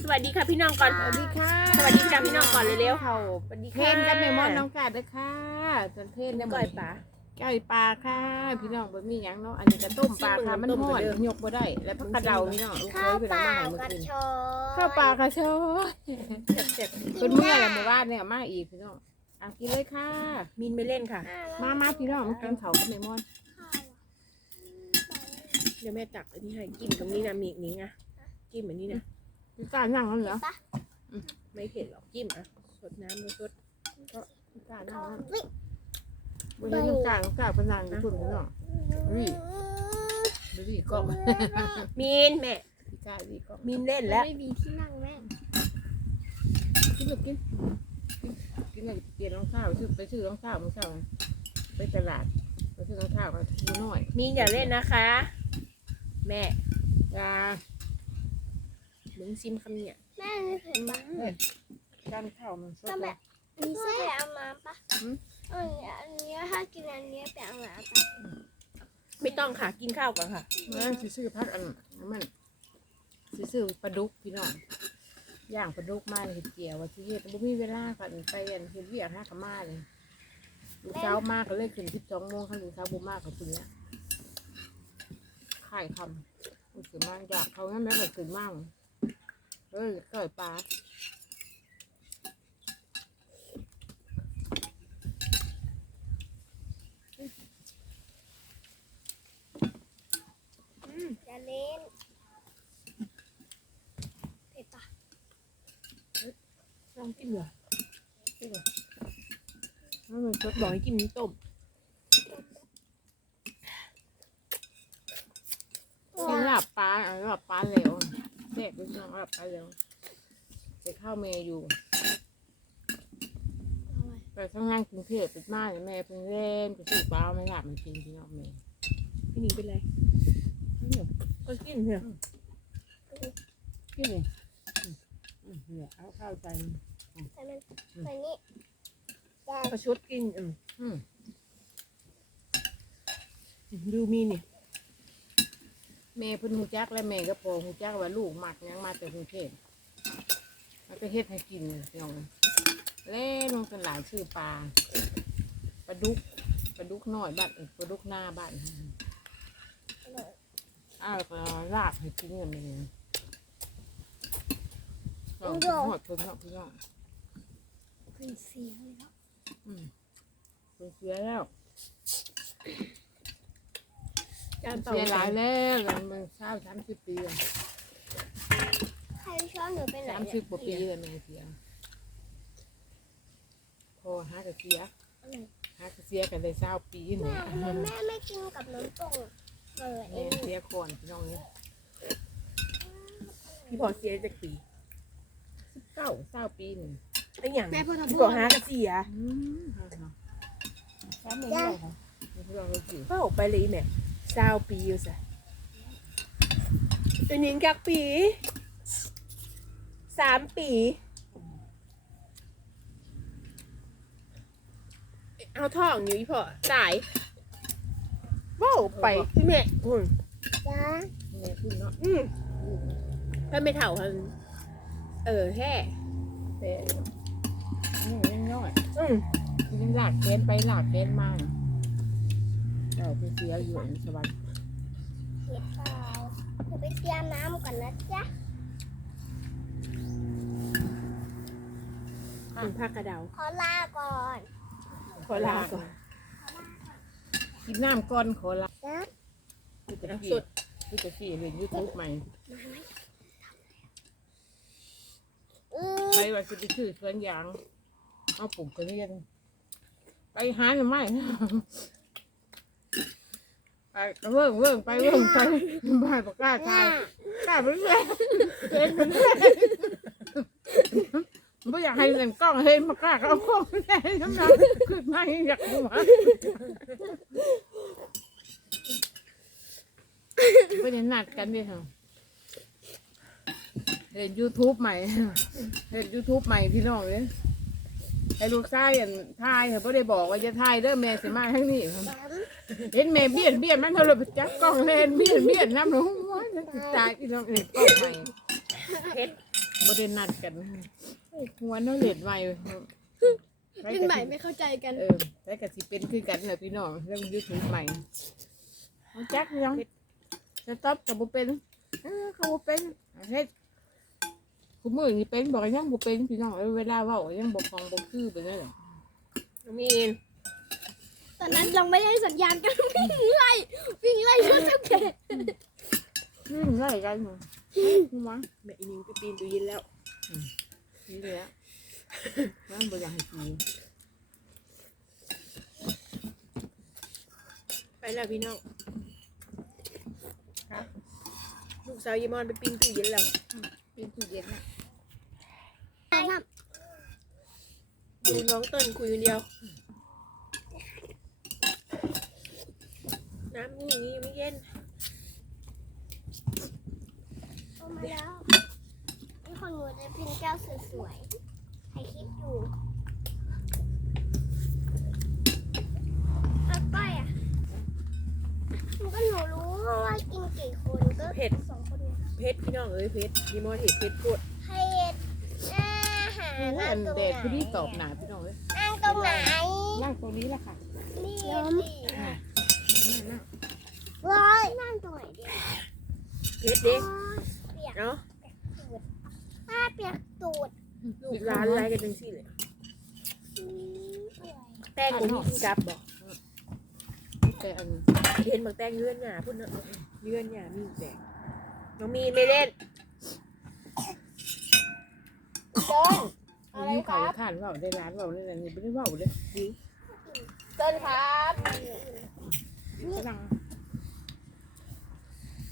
สวัสดีค่ะพี่น้องก่อน สวัสดีค่ะสวัสดีจ้าพี่น้องก่อนเร็วๆเขาสวัสดีเทค่ะนกับแม่มอนน้องกาดเด้อค่ะจนเทนได้หมก้อยปลาก้อยปลาค่ะ พี่น้องบ่มีหยังเนาะ อันนี้ก็ต้มปลาค่ะ มันต้มทอดเด้อยกบ่ได้ แล้วพักกระเดาพี่น้องลูกเคข้าวยเพิ่นเปเอาล่ามาให้เมื่อกระคืนชอนข้าวปลากระโชยเจ็บเพิ่นเมื่อแล้วเมื่อวานเนี่ยมาอีกพี่น้องอะกินเลยค่ะๆมินไม่เล่นค่ะ มามาพี่น้องมากินข้าวกับแม่มอนเดี๋ยวแม่ตักอันนี้ให้จิ้มตรงนี้นะมีอีกนี้ไงจิ้มแบบนี้นะ พี่กล้านั่งแล้วเหรอไม่เผ็ดหรอกจิ้มอะสดน้ำเลยสดพี่กล้านั่งแล้วบ่ได้น้องกล้าน้องกล้าเพิ่นนั่งอยู่พุ่นพี่น้องอุ้ยดูดิกล้องมินแม่พี่กล้าดีกล้องมินเล่นแล้วไม่มีที่นั่งแม่กินลูกกินกินอะไรเปลี่ยนรองเท้าซื้อไปซื้อรองเท้าเมื่อเช้าไปตลาดไปซื้อรองเท้ามาทูน้อยมินอย่าเล่นนะคะ แม่ยา มึงซิมคำเนี่ยแม่ไม่เผ็ดปะการข้าวมันสดก็เลแบยบอันนี้ใส่เอามาปะหืมอันนี้อันนี้ถ้ากินอันนี้ไปเอามาปะไม่ต้องค่ะกินข้าวก่อนค่ะมันสิซื้อพักอันมันสิซื้อปลาดุกพี่น้องย่างปลาดุกมาเลยเห็ดเกี่ยวว่าสิเฮ็ดบ่มีเวลาก่อนไปอันเฮ็ดเวียกหากะมาเลยลูกเช้ามากก็เลยขึ้น12โมงคันลูกเช้าบ่มากก็ขึ้นแล้วข่ายคำรู้สึกมันอยากเขางั้นแม่ก็ขึ้นมาก เอ้ยก่อยปลาอย่าเล่นเผ็ดปะลองกินเหรอมันเป็นสดบอกให้กินน้ำต้มกินลาบปลาเอาลาบปลาเหลว ซ่บพี่น้องลาบปลาเหลวไปข้าวเมย์อยู่ไปทำงานกรุงเทพเป็นมาแม่เป็นเล่นไปซื้อปลาไม่ลาบมันกินพี่น้องเมย์พี่หนิงเป็นไรก็กินเถอะกินเลยเนี่ยเอาข้าวใจใส่มันใส่นี่จะประชดกินอืมอืมดูมีนี่ แม่เพิ่นหูจักและแม่ก็พอหูจักว่าลูกมักยังมาแต่กรุงเทพมันก็เฮ็ดให้กินพี่น้องเล่นมันเป็นหลายชื่อปลาปลาดุกปลาดุกน้อยบ้านเอ้ยปลาดุกหน้าบ้านอ้าวก็ลาบให้กินกันเลยเราหอดคนเนาะพี่น้องขึ้นเสียงเลยเนาะอืมคนเสียแล้ว จานต่อเสียหลายแล้วแล้วมันเศร้าสามสิบปีอะใครช้อนหนูไปไหนสามสิบกว่าปีเลยแม่เสียพอหากระเสียหากระเสียกันได้เศร้าปีแม่เนี่ยทำไมแม่ไม่กินกับน้ำต้มเออเอแม่งเสียก่อนพี่น้องเนี่ยพี่พอเสียจากปีสิบเก้าเศร้าปีหนึ่งไอ้อย่างแม่พูดพี่บอกหากระเสียอืมฮะฮะสามเดือนแล้วค่ะไม่เพื่อนเราสิก็ออกไปเลยแม่ เศร้าปีอยู่สิตัวหนิงกักปีสามปีเอาท่องอยู่อีพ่อตายว่าออกไปพี่แม่อืมจ้าแม่ขึ้นเนาะอืมถ้าไม่เท่ากันเออแค่แต่นี่ยังน้อยอืมยังหลากแกนไปหลากแกนมา เราไปเสียอยู่ในสวรรค์เผ็ดเปล่าหนูไปเตรียมน้ำก่อนนะจ๊ะอืมภาคกระเดา ขอลาก่อนขอลาก่อนกินน้ำก้อนขอละจ้าพี่จะน้ำพี่สดพี่จะพี่เรียนยูทูบใหม่อืมไปว่าจะไปชื่อสวนยาง เอาปลูกกระเรียนไปหาหน่อไม้ ไปเวิ่งเวิ่งไปเวิ่งไปบ้านปกกล้าทายกล้าไปเรื่อยเล่นไปเรื่อยไม่อยากให้เล่นกล้องเฮ้ยมากล้าก็เอากล้องไม่ได้ทำไมขึ้นมาอยากหัวไม่ได้นัดกันด้วยเหรอเล่นยูทูบใหม่เล่นยูทูบใหม่พี่น้องเลย ให้ลูกชายอันทายเขาไม่ได้บอกว่าจะทายเด้อแม่สิมาทั้งนี้ครับเห็นแม่เบี้ยนเบี้ยนมันเท่าไรไปจับกล้องเล่นเบี้ยนเบี้ยนน้ำหนูว่าจะตายพี่น้องเล่นกล้องใหม่เผ็ดบ่ได้นัดกันหัวเนาะเล็ดใหม่เรื่องใหม่ไม่เข้าใจกัน เออแล้วก็สิเป็นคือกันแหละพี่น้องเรื่องยูทูบใหม่เอาจักยังจะตอบกับบ่เป็นเออเขาบ่เป็นเฮ็ดคุ ณมือนี่เป็นบอกยังบ่เป็นพี่น้องเออเวลาเว้ายังบ่ฟังบ่คือไปนั่นแหละน้องมีนตอนนั้นยังไม่ได้สัญญาณกันวิ่งไล่วิ่งไล่ชุดเจ้าแก่อืมไล่กันอยู่คุณวะแม่อีนิงไปปีนตู้เย็นแล้วนี่เลยอะมันบ่อยากให้กินไปแล้วพี่น้องลูกสาวยีมอนไปปีนตู้เย็นแล้ว เป็นตู้เย็นน่ะน้ดูน้องเติ้ลคุยคนเดียว น้ำนี่อย่างนี้ยังไม่เย็นำเอามาแล้วนี่ของหนูจะเป็นแก้วสวยๆใครคิดอยู่เอาก้อยอะหนูก็หนูรู้ ว่ากินกี่คนก็เผ็ด สองคนเนี่ยเพชรพี่น้องเอ้ยเพชรยีมอนเห็ดเพชรกดเผ็ดอาหารโอ้ยนั่อังนตรงแดดไหนคือที่ตอบหนาพี่น้องเอ้ยนั่งตรงไหนนั่งตรงนี้แหละค่ะนี่สิอะนั่งนั่งว้ายนั่งตรงไหนดีเพชรเด้เปียกเนาะตูดป้าเปียกตูดลูกร้านอะไรกันจังสิเลยอืมเปื่อยแต้งผมมีกินกับบอก แต่อันเห็นบางแต้งเยื่อนหยาพุ่นเนาะเยื่อนหยามีแดงน้องมีนไม่เล่นต้นอะไรนี้คเขารับทานเว้าได้ร้านเว้าได้อะไรนี่ไม่ได้เว้าเลยหิวต้นครับกำลัง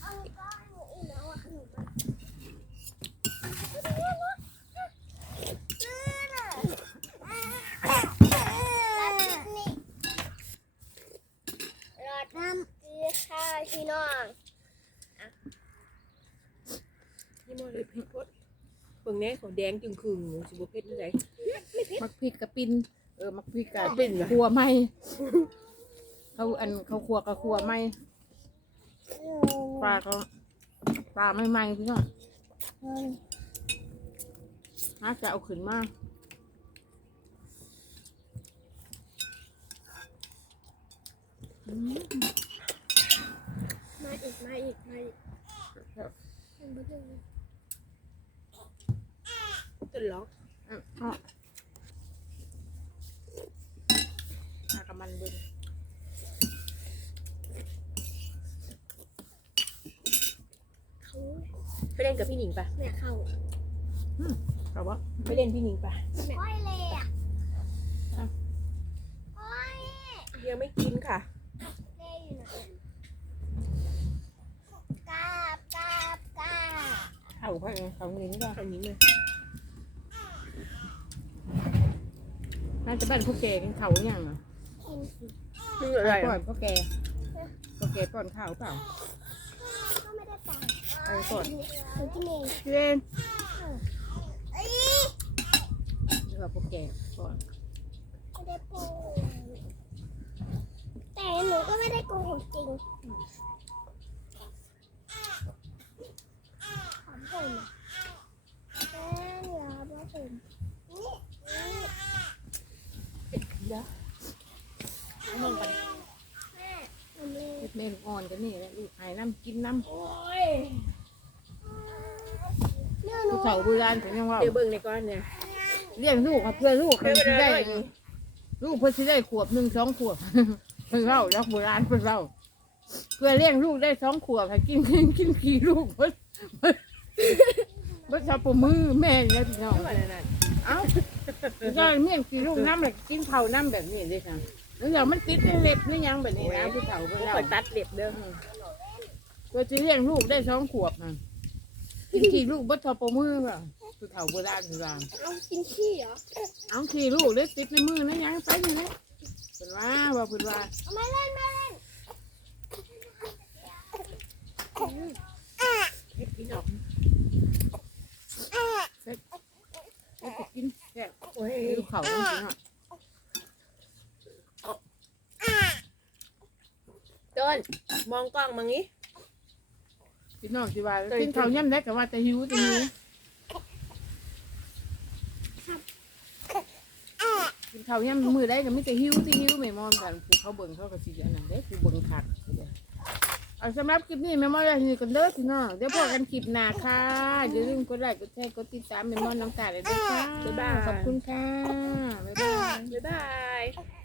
เอาก้อนอีกแล้วอะขนมอะรัดนี่รัดน้ำดีค่ะพี่น้อง ยี่มอเลยเพชรพดเบิ่งแน่เขาแดงจึงคืงหนูสิบ่เพชรนี่ไงมักพริกกะปินเออมักพริกกะปิ่นเหรอครัวไหมเขาอันเขาครัวกะครัวไหมปลาเขาปลาไม่ไหมพี่น้องน่าจะเอาขึ้นมาอืมมาอีกมาอีกมาอีก ครับมันบ่ได้เลยต้นร้องอะอะปลากระมันเบิ้งเขาไปเล่นกับพี่หนิงปะแม่เขาเขาว่าไปเล่นพี่หนิงปะก้อยเลยอะอะก้อยยังไม่กินค่ะเล่อยู่ไหนกราบกราบกราบเขาเขาเขาเงินก็เอานี้มา น่าจะบ้านพวกแกกินเขาอย่างอะกินสิมึงอะไรก่ออะนพวกแกพวกแกป้อนข้าวเปล่าก็ไม่ได้ไปเอาก่อนหนูกินเองเล่นเอ้ยเรือพวกแกป้อนไม่ได้โกหกแต่หนูก็ไม่ได้โกหกจริงขอผมแม่เหลือมาผมนี่นี่ เดี๋ยว แม่อันนี้ เม็ดเม ลูกอ่อนกันนี่แหละลูกหายน้ำกินน้โอ้ยเนี่ยำหนูผู้เฒ่าโบราณเป็นยังว่าเดี๋ยวเบิ่งในก้อนเนี่ยเลี้ยงลูกมาเพื่อลูกเดี๋เพิ่ยวนไปสิเลได้ยนี่ลูกเพิ่นสิได้ขวบหนึ่งสองขวบเพิ่นเล่าแล้วโบราณเพิ่นเล่าเพื่อเลี้ยงลูกได้สองขวบให้กินกินกินขี่ลูกเพิ่นเพิ่นเพิ่นชอบปมือแม่เนี่ยพี่น้องไม่ว่าอะไรนั่นเอ้าก็เมี่ยงกี่ลูกน้ำเลยกินเผาน้ำแบบนี้เลยค่ะ แล้วอย่างมันติดในเล็บนี่ยังแบบนี้นะผู้เฒ่าเพิ่นกูเล่าขอตัดเล็บเด้อตัวจะเลี้ยงลูกได้สองขวบนะกินขี่ลูกบัดทอปมือค่ะผู้เฒ่าโบราณโบราณเอากินขี้เหรอเอาขี่ลูกได้ติดในมือนะยังไปนี่แหละเพิ่นว่าว่าเพิ่นว่าเอามาเล่นมาเล่นเฮ็ดพี่น้องให้ไปกินแซ่บโอ้ยลูกเขาจริงๆอะ มองกล้องมังงี้พี่น้องสิว่ากินข้าวย่ำได้ก็ว่าจะหิวแต่หิวกินข้าวย่ำมือได้ก็มีจะหิวจะหิวไม่มองกันผู้เขาเบิ่งเขาก็สิอันนั้นได้ผู้เบิ่งคักเอาสำหรับคลิปนี้แม่มอนอยากกันเด้อพี่น้องเดี๋ยวพบกันคลิปหน้าค่ะอย่าลืมกดไลค์กดแชร์กดติดตามแม่มอนน้องกาเลยด้วยค่ะบ๊ายบายขอบคุณค่ะบ๊ายบายบ๊ายบาย